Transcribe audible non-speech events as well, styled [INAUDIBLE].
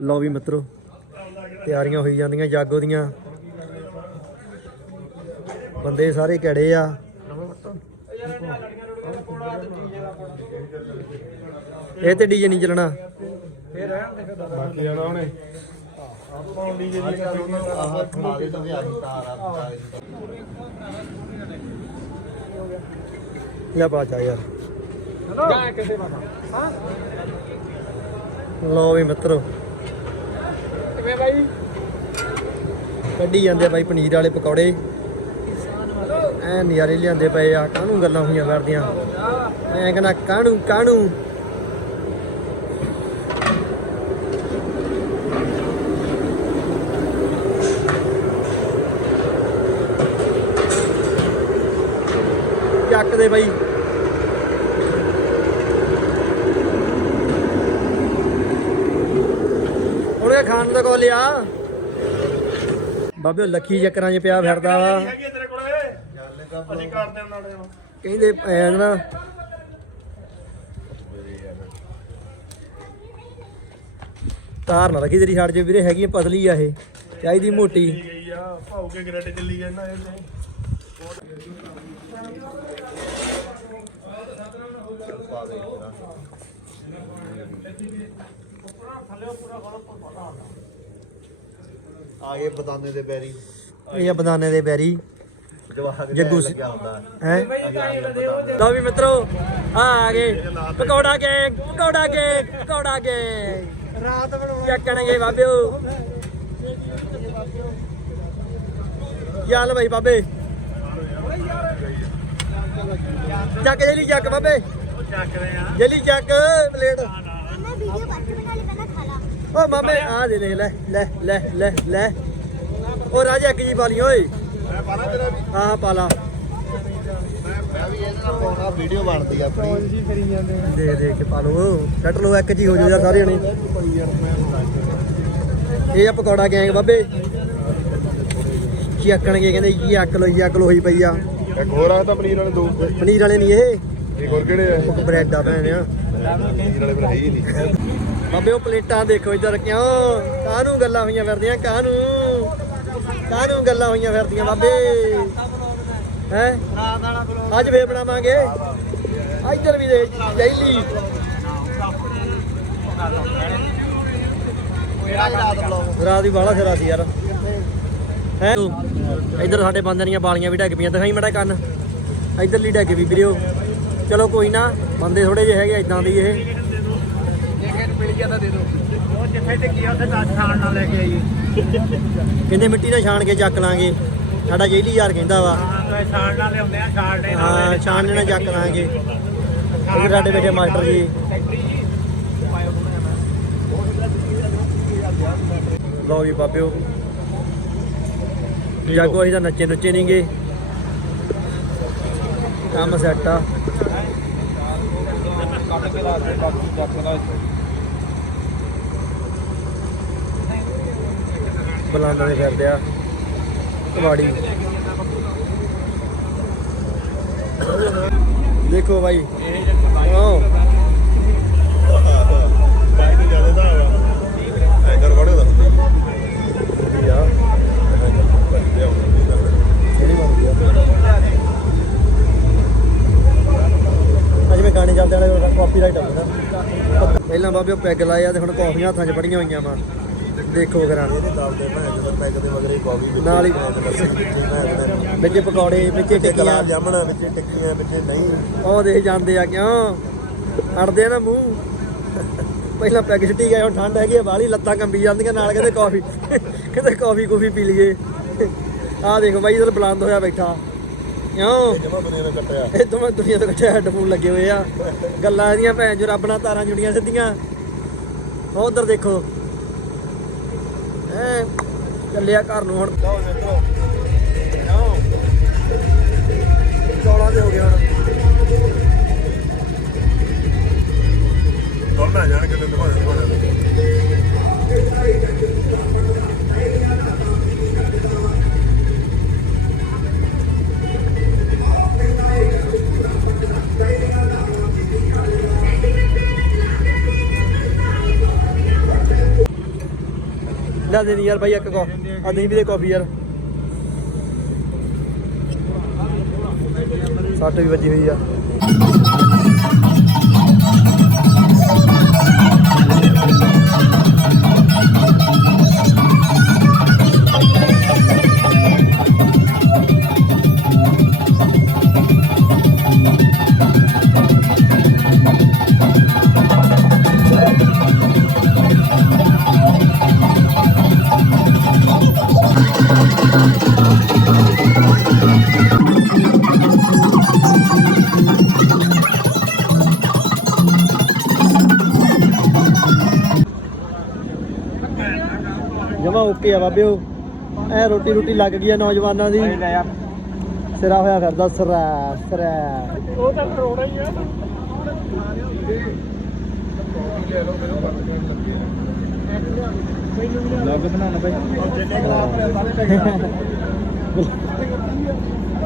ਲਓ ਵੀ ਮਿੱਤਰੋ ਤਿਆਰੀਆਂ ਹੋਈ ਜਾਂਦੀਆਂ ਜਾਗੋ ਦੀਆਂ। ਬੰਦੇ ਸਾਰੇ ਘੜੇ ਆ। ਇਹ ਤੇ ਡੀਜੇ ਨਹੀਂ ਚੱਲਣਾ। ਬਾਕੀ ਜਾਣਾ ਉਹਨੇ। ਪਾਉਣ ਦੀ ਜਿਹੜੀ ਆਹ ਖਵਾ ਦੇ ਤਾਂ ਆਹੀ ਤਾਰ ਆ ਲੈ ਪਾ ਚਾ ਯਾਰ। ਜਾ ਕਿਸੇ ਪਾਸਾ ਲਓ ਵੀ ਮਿੱਤਰੋ। ਕਿਵੇਂ ਬਾਈ? ਕੱਢੀ ਜਾਂਦੇ ਆ ਬਾਈ ਪਨੀਰ ਵਾਲੇ ਪਕੌੜੇ। ਐ ਨਜ਼ਾਰੇ ਲਿਆਂਦੇ ਪਏ ਆ, ਕਾਹਨੂੰ ਗੱਲਾਂ ਹੋਈਆਂ ਕਰਦੀਆਂ ਐ ਕਹਿੰਦਾ, ਕਾਹਨੂੰ ਕਾਹਨੂੰ? ਚੱਕਦੇ ਬਾਈ। ਖਾਣ ਦਾ ਕੋ ਲਿਆ। ਬਾਬੇ ਲੱਖੀ ਚੱਕਰਾਂ 'ਚ ਪਿਆ ਫਿਰਦਾ ਵਾ। ਹੈਗੀ ਆ ਤੇਰੇ ਕੋਲੇ। ਅਸੀਂ ਕਰਦੇ ਹਾਂ ਨਾਲੇ। ਨੂੰ ਕਹਿੰਦੇ ਐ ਨਾ। ਤਾਰ ਨਾ ਰੱਖੀ ਤੇਰੀ ਛੱਡ ਜੇ ਵੀਰੇ ਹੈਗੀ ਆ ਪਤਲੀ ਆ ਇਹ। ਚਾਹੀਦੀ ਮੋਟੀ। ਗਈ ਆ। ਭਾਉ ਕੇ ਗ੍ਰੈਡ ਚੱਲੀ ਜਾਂਦਾ ਇਹਨੇ ਆ ਗਏ ਬਤਾਨੇ ਦੇ ਬੈਰੀ। ਇਹ ਆ ਬਦਾਨੇ ਦੇ ਬੈਰੀ। ਜਵਾਹਰ ਜੱਗੂ ਲੱਗਿਆ ਹੁੰਦਾ। ਹੈ? ਲਓ ਵੀ ਮਿੱਤਰੋ ਆ ਆ ਗਏ ਪਕੌੜਾ ਕੇ ਪਕੌੜਾ ਕੇ ਪਕੌੜਾ ਕੇ ਰਾਤ ਬਣਾਉਣਾ ਚੱਕਣਗੇ ਬਾਬਿਓ। ਚੱਲ ਬਈ ਬਾਬੇ। ਚੱਕ ਜਲੀ ਚੱਕ ਬਾਬੇ। ਉਹ ਚੱਕਦੇ ਆ। ਜਲੀ ਚੱਕ ਪਲੇਟ। ਓ ਮਾਮੇ ਆ ਦੇ ਦੇਖ ਲੈ ਲੈ ਲੈ ਲੈ ਲੈ। ਓ ਰਾਜਾ ਇੱਕ ਜੀ ਪਾਲੀ ਓਏ। ਮੈਂ ਪਾਣਾ ਤੇਰਾ ਵੀ। ਹਾਂ ਪਾਲਾ। ਮੈਂ ਵੀ ਇਹਦੇ ਨਾਲ ਪਾਉਣਾ ਵੀਡੀਓ ਬਣਦੀ ਆਪਣੀ। ਜੀ ਕਰੀ ਕੇ ਪਾ ਲਓ। ਸੱਟ ਲਓ ਇੱਕ ਜੀ ਹੋ ਜਾਓ ਸਾਰੇ ਇਹ ਪਕੌੜਾ ਗੈਂਗ ਬਾਬੇ। ਕੀ ਆਕਣਗੇ ਕਹਿੰਦੇ ਕੀ ਅੱਕ ਲੋ ਅੱਕ ਲੋ ਪਈ ਆ। ਇੱਕ ਹੋਰ ਆ ਤਾਂ ਪਨੀਰ ਵਾਲੇ ਦੋ। ਪਨੀਰ ਵਾਲੇ ਨਹੀਂ ਇਹ। ਇਹ ਹੋਰ ਕਿਹੜੇ ਆ ਬ੍ਰੈਡ ਆ ਭੈਣ। ਆ ਪਨੀਰ ਫਿਰ ਹੈ ਹੀ ਨਹੀਂ ਬਾਬੇ, ਉਹ ਪਲੇਟਾਂ ਦੇਖੋ ਇੱਧਰ ਕਿਉਂ? ਕਾਹਨੂੰ ਗੱਲਾਂ ਹੋਈਆਂ ਫਿਰਦੀਆਂ? ਕਾਹਨੂੰ? ਕਾਹਨੂੰ ਗੱਲਾਂ ਹੋਈਆਂ ਫਿਰਦੀਆਂ ਬਾਬੇ? ਹੈ? ਅੱਜ ਫੇਰ ਬਣਾਵਾਂਗੇ। ਇੱਧਰ ਵੀ ਦੇ ਜੈਲੀ। ਰਾਤ ਦੀ ਬਾਲਾ ਖਰਾ ਸੀ ਯਾਰ। ਹੈ? ਇੱਧਰ ਸਾਡੇ ਬੰਦਿਆਂ ਦੀਆਂ ਬਾਲੀਆਂ ਵੀ ਡੱਗ ਪਈਆਂ, ਦਿਖਾਈ ਮੜਾ ਕੰਨ। ਇੱਧਰ ਲਈ ਡੱਗ ਵੀ ਵੀਰਿਓ। ਚਲੋ ਕੋਈ ਨਾ ਬੰਦੇ ਥੋੜੇ ਜਿਹੇ ਹੈਗੇ ਇਦਾਂ ਦੀ ਇਹ। ਕਹਿੰਦੇ ਮਿੱਟੀ ਨਾਲ ਛਾਣ ਕੇ ਚੱਕ ਲਾਂਗੇ। ਸਾਡਾ ਜੇਲੀ ਯਾਰ ਕਹਿੰਦਾ ਵਾ। ਹਾਂ ਛਾਣ ਨਾਲ ਲਿਆਉਂਦੇ ਆ ਛਾਣ ਦੇ ਹਾਂ ਛਾਣ ਨਾਲ ਚੱਕ ਲਾਂਗੇ। ਇਹ ਸਾਡੇ ਬੈਠੇ ਮਾਸਟਰ ਜੀ। ਲਓ ਵੀ ਬਾਬਿਓ। ਜਾਗੋ ਅਸੀਂ ਤਾਂ ਨੱਚੇ ਨੁੱਚੇ ਨਹੀਂਗੇ ਕੰਮ ਸੈੱਟ ਆ। ਬਲਾਂਡਾ ਦੇ ਫਿਰਦੇ ਆ। ਕਵਾੜੀ ਦੇਖੋ ਭਾਈ ਆਹ ਬਾਈਕ ਜ਼ਿਆਦਾ ਦਾ ਐਂਗਰ ਬੜੇ ਦਾ ਯਾ ਕਿਹੜੀ ਬਣਦੀ ਆ ਅੱਜ ਮੈਂ ਗਾਣੇ ਚੱਲਦੇ ਵਾਲੇ ਕਾਪੀਰਾਈਟ ਪਹਿਲਾਂ ਬਾਬੇ ਉਹ ਪੈਗ ਲਾਏ ਆ ਤੇ ਹੁਣ ਕਾਫੀਆਂ ਹੱਥਾਂ 'ਚ ਫੜੀਆਂ ਹੋਈਆਂ ਵਾ। ਦੇਖੋ ਕਰਾਂ ਇਹਦੇ ਦਬਦੇ ਭੈਣ ਜਦੋਂ ਪੈਗ ਦੇ ਮਗਰੇ ਕੌਫੀ ਵਿੱਚ ਨਾਲ ਹੀ। ਵਿੱਚ ਪਕੌੜੇ ਵਿੱਚ ਟਿੱਕੀਆਂ। ਜਾਮਣਾ ਵਿੱਚ ਟਿੱਕੀਆਂ ਵਿੱਚ ਨਹੀਂ। ਉਹ ਦੇਖ ਜਾਂਦੇ ਆ ਕਿਉਂ? ਅੜਦੇ ਆ ਨਾ ਮੂੰਹ। ਪਹਿਲਾਂ ਪੈਗ ਛੱਟੀ ਗਏ ਹੁਣ ਠੰਡ ਹੈਗੀ ਆ ਬਾਹਲੀ ਲੱਤਾਂ ਕੰਬੀ ਜਾਂਦੀਆਂ ਨਾਲ ਕਹਿੰਦੇ ਕਾਫੀ। ਕਹਿੰਦੇ ਕਾਫੀ ਕੂਫੀ ਪੀ ਲਈਏ। ਆਹ ਦੇਖੋ ਬਾਈ ਇਧਰ ਬੁਲੰਦ ਹੋਇਆ ਬੈਠਾ। ਕਿਉਂ? ਜਮਾ ਬਨੇ ਦਾ ਕੱਟਿਆ। ਇਹ ਦੋਵੇਂ ਦੁਨੀਆ ਤੋਂ ਇਕੱਠੇ ਹੈੱਡਫੋਨ ਲੱਗੇ ਹੋਏ ਆ। ਗੱਲਾਂ ਇਹਦੀਆਂ ਭੈਣ ਜੋ ਰੱਬ ਨਾਲ ਤਾਰਾਂ ਜੁੜੀਆਂ ਸਿੱਧੀਆਂ। ਉਹ ਉਧਰ ਦੇਖੋ। ਐ ਚੱਲਿਆ ਘਰ ਨੂੰ ਹੁਣ। ਲੈ ਦੇ ਨੀ ਯਾਰ ਬਾਈ ਇੱਕ ਕੋ ਆ ਨਹੀਂ ਵੀ ਦੇ ਕਾਫੀ ਯਾਰ। ਸੱਟ ਵੀ ਵੱਜੀ ਹੋਈ ਆ। ਜਮਾ ਓਕੇ ਆ ਬਾਬਿਓ। ਐ ਰੋਟੀ ਰੋਟੀ ਲੱਗ ਗਈ ਆ ਨੌਜਵਾਨਾਂ ਦੀ। ਸਿਰਾ ਹੋਇਆ ਫਿਰਦਾ ਸਰਾ ਸਰਾ। ਉਹ ਤਾਂ ਕਰੋੜਾ ਹੀ ਆ। ਲੱਗ ਬਣਾਉਣਾ ਬਾਈ। [LAUGHS]